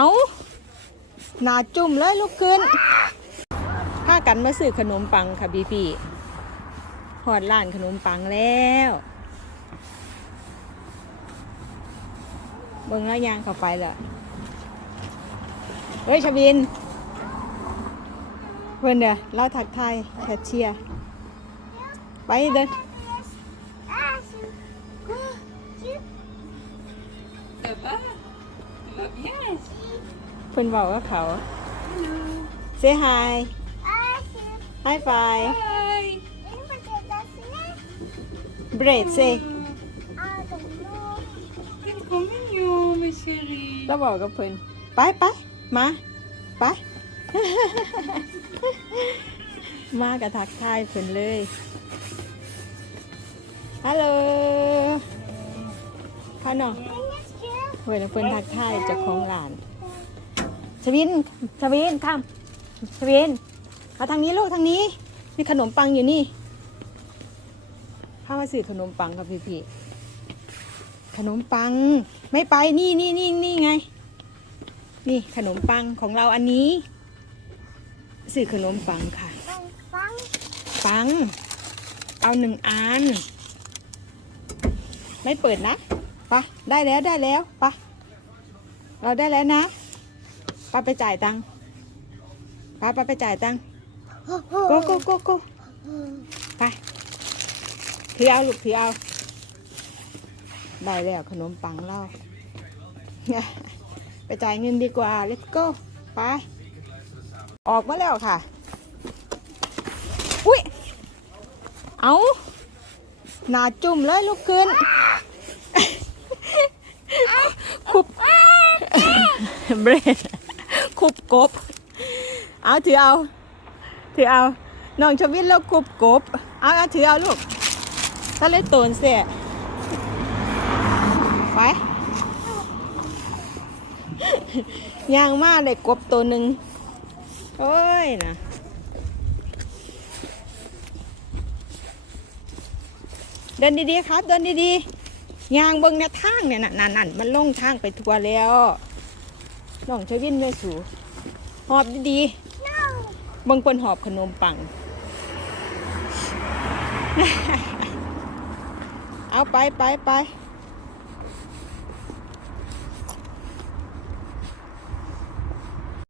เอาหนาจุ่มเลยลุกขึ้นพากันมาซื้อขนมปังค่ะพี่พี่หอดร้านขนมปังแล้วเบิ่งแล้วยางเข้าไปแล้วเฮ้ยชวินเพื่อนเด้อเล่าทักทายแคชเชียร์ไปเดิน Ça va Ça va bien เพื่อนบอกว่าเขา Hello say hi hi five Hi bread say T'es trop mignon, mes chéris แล้วบอกกับเพื่อนไปไปมาไป มากระทักทายเพื่อนเลยฮัลโหลข้าน้องเพื่อนเพื่อนทักทายจากของหลาน วินชวินข้ามชวินมาทางนี้ลูกทางนี้ มีขนมปังอยู่นี่ข้ามาซื้อขนมปังกับพี่พี่ๆขนมปัง ไม่ไปนี่นี่นี่นี่ไง นี่ขนมปังของเราอันนี้ซื้อขนมปังค่ะปังปัง เอาหนึ่งอัน ไม่เปิดนะไปะได้แล้วได้แล้วไปะเราได้แล้วนะ ไปไปจ่ายตังค์ไปไปไปจ่ายตังค์โกโกโกโกไปถือเอาลูกถือเอา ได้แล้วขนมปังเราไปจ่ายเงินดีกว่า let's go ไป ออกมาแล้วค่ะ อุ้ย เอาหนาจุ่มเลยลุกขึ้นคุบเบรด คุบกบ เอาถือเอา ถือเอา น้องชวินแล้วคุบกบ เอาเอาถือเอาลูกถ้าเล่นโตนเสียไปย่างมากเลยกบตัวหนึ่งโอ้ยนะเดินดีๆครับ เดินดีๆยางเบิ้งเนี่ยทางเนี่ยนั่นนั่นมันลงทางไปทัวแล้ว น้องชวินไม่สูหอบดีๆบางคนหอบขนมปัง เอาไปไปไป